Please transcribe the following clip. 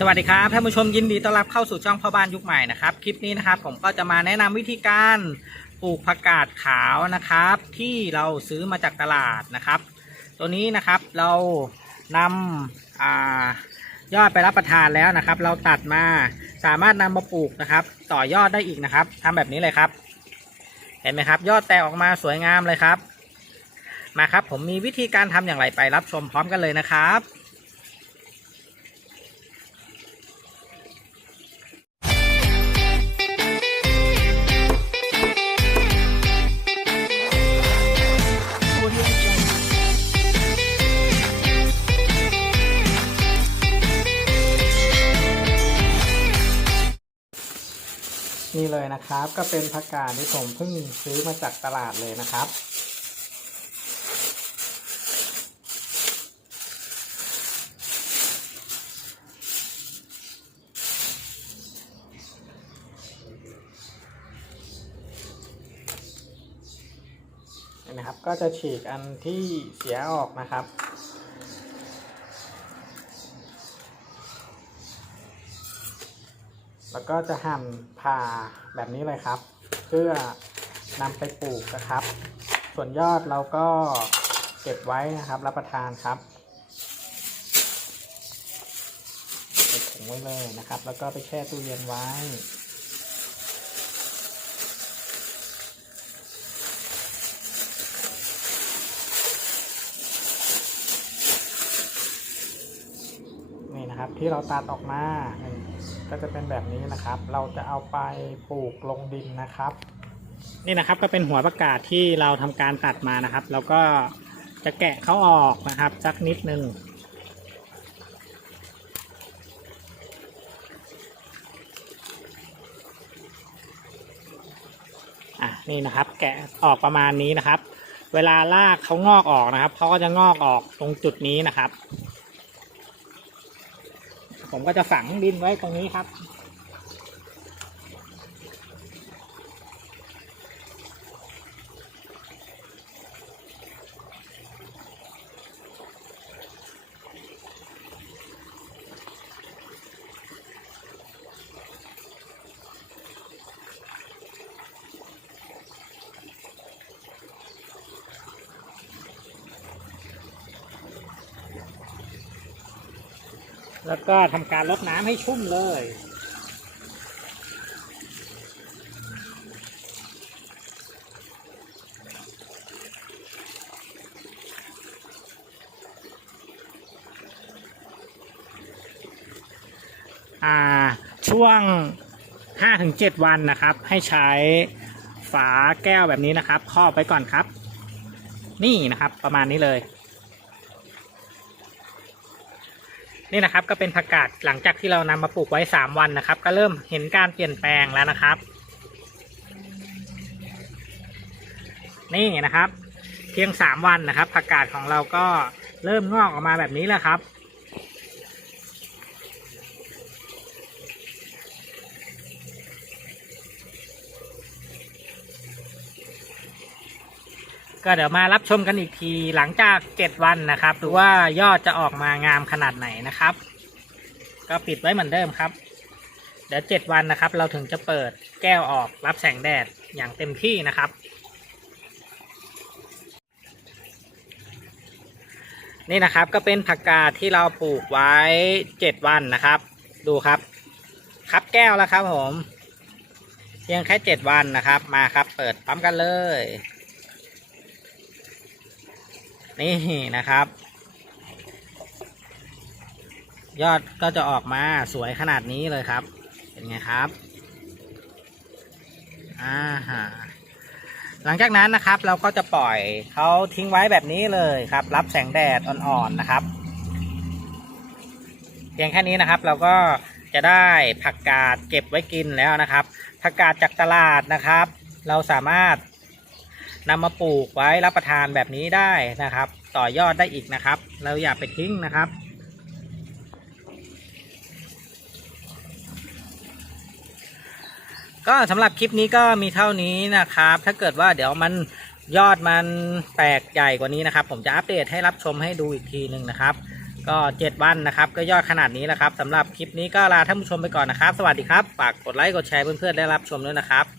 สวัสดีครับท่านผู้ชมยินดีต้อนรับเข้าสู่ช่องพ่อบ้านยุคใหม่นะครับคลิปนี้นะครับผมก็จะมาแนะนำวิธีการปลูกผักกาดขาวนะครับ ที่เราซื้อมาจากตลาดนะครับ ตัวนี้นะครับเรานำอยอดไปรับประทานแล้วนะครับ เราตัดมาสามารถนำมาปลูกนะครับ ต่อยอดได้อีกนะครับทำแบบนี้เลยครับ เห็นไหมครับ ยอดแตกออกมาสวยงามเลยครับมาครับ ผมมีวิธีการทำอย่างไรไปรับชมพร้อมกันเลยนะครับ เลยนะครับ ก็เป็นผักกาดที่ผมเพิ่งซื้อมาจากตลาดเลยนะครับนี่นะครับก็จะฉีกอันที่เสียออกนะครับ แล้วก็จะหั่นผ่าแบบนี้เลยครับ เพื่อนำไปปลูกนะครับ ส่วนยอดเราก็เก็บไว้นะครับรับประทานครับใส่ถุงไว้เลยนะครับ แล้วก็ไปแช่ตู้เย็นไว้นี่นะครับที่เราตัดออกมา ก็จะเป็นแบบนี้นะครับ เราจะเอาไปปลูกลงดินนะครับ นี่นะครับก็เป็นหัวประกาศที่เราทำการตัดมานะครับ แล้วก็จะแกะเขาออกนะครับสักนิดนึงอะนี่นะครับ แกะออกประมาณนี้นะครับ เวลารากเขางอกออกนะครับเขาก็จะงอกออกตรงจุดนี้นะครับ ผมก็จะฝังดินไว้ตรงนี้ครับ แล้วก็ทำการรดน้ำให้ชุ่มเลย อ่า ช่วง 5-7 วันนะครับ ให้ใช้ฝาแก้วแบบนี้นะครับครอบไว้ก่อนครับ นี่นะครับประมาณนี้เลย นี่นะครับก็เป็นผักกาดหลังจากที่เรานำมาปลูกไว้ 3 วันนะครับ ก็เริ่มเห็นการเปลี่ยนแปลงแล้วนะครับ นี่นะครับ เพียง 3 วันนะครับผักกาดของเราก็เริ่มงอกออกมาแบบนี้แล้วครับ ก็เดี๋ยวมารับชมกันอีกทีหลังจาก7วันนะครับดูว่ายอดจะออกมางามขนาดไหนนะครับ ก็ปิดไว้เหมือนเดิมครับ เดี๋ยว7วันนะครับ เราถึงจะเปิดแก้วออกรับแสงแดดอย่างเต็มที่นะครับนี่นะครับก็เป็นผักกาดที่เราปลูกไว้7วันนะครับ ดูครับ ครับแก้วแล้วครับผม เพียงแค่7วันนะครับ มาครับ เปิดปั๊มกันเลย นี่นะครับ ยอดก็จะออกมาสวยขนาดนี้เลยครับ เป็นไงครับอ่าฮะหลังจากนั้นนะครับเราก็จะปล่อยเขาทิ้งไว้แบบนี้เลยครับ รับแสงแดดอ่อนๆนะครับ เพียงแค่นี้นะครับ เราก็จะได้ผักกาดเก็บไว้กินแล้วนะครับผักกาดจากตลาดนะครับ เราสามารถ นำมาปลูกไว้รับประทานแบบนี้ได้นะครับ ต่อยอดได้อีกนะครับ เราอย่าไปทิ้งนะครับ ก็สำหรับคลิปนี้ก็มีเท่านี้นะครับ ถ้าเกิดว่าเดี๋ยวมันยอดมันแตกใหญ่กว่านี้นะครับ ผมจะอัปเดตให้รับชมให้ดูอีกทีหนึ่งนะครับ ก็ 7 วันนะครับ ก็ยอดขนาดนี้แหละครับสำหรับคลิปนี้ก็ลาท่านผู้ชมไปก่อนนะครับ สวัสดีครับ ฝากกดไลค์กดแชร์เพื่อนๆได้รับชมด้วยนะครับ